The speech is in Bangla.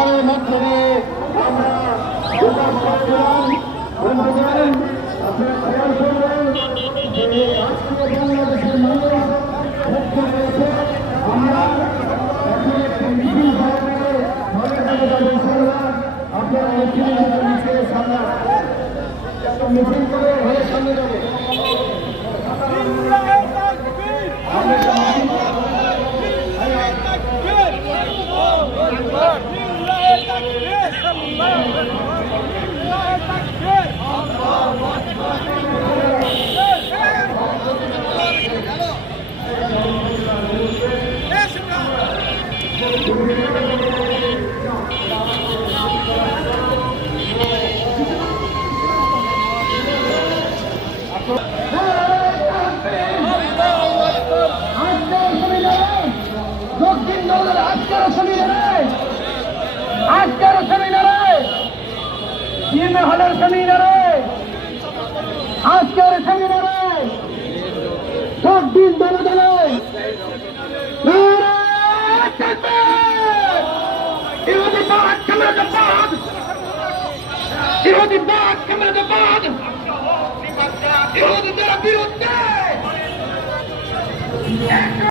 সভার মাধ্যমে আমরা প্রকাশ করছিলাম। বন্ধুগণ, আপনারা খেয়াল করবেন যে আজকে বাংলাদেশের মানুষ লক্ষ্য করেছে আমরা এখন একটি মিছিল ধরবে আপনারা মিছিলের সামনে মিছিল করে হয়ে সামনে যাবে। দক্ষিণ দলের আজকের সেমিনারে সিনেমা হলের সেমিনারে আজকের সেমিনারে দক্ষিণ দলে বিরুদ্ধে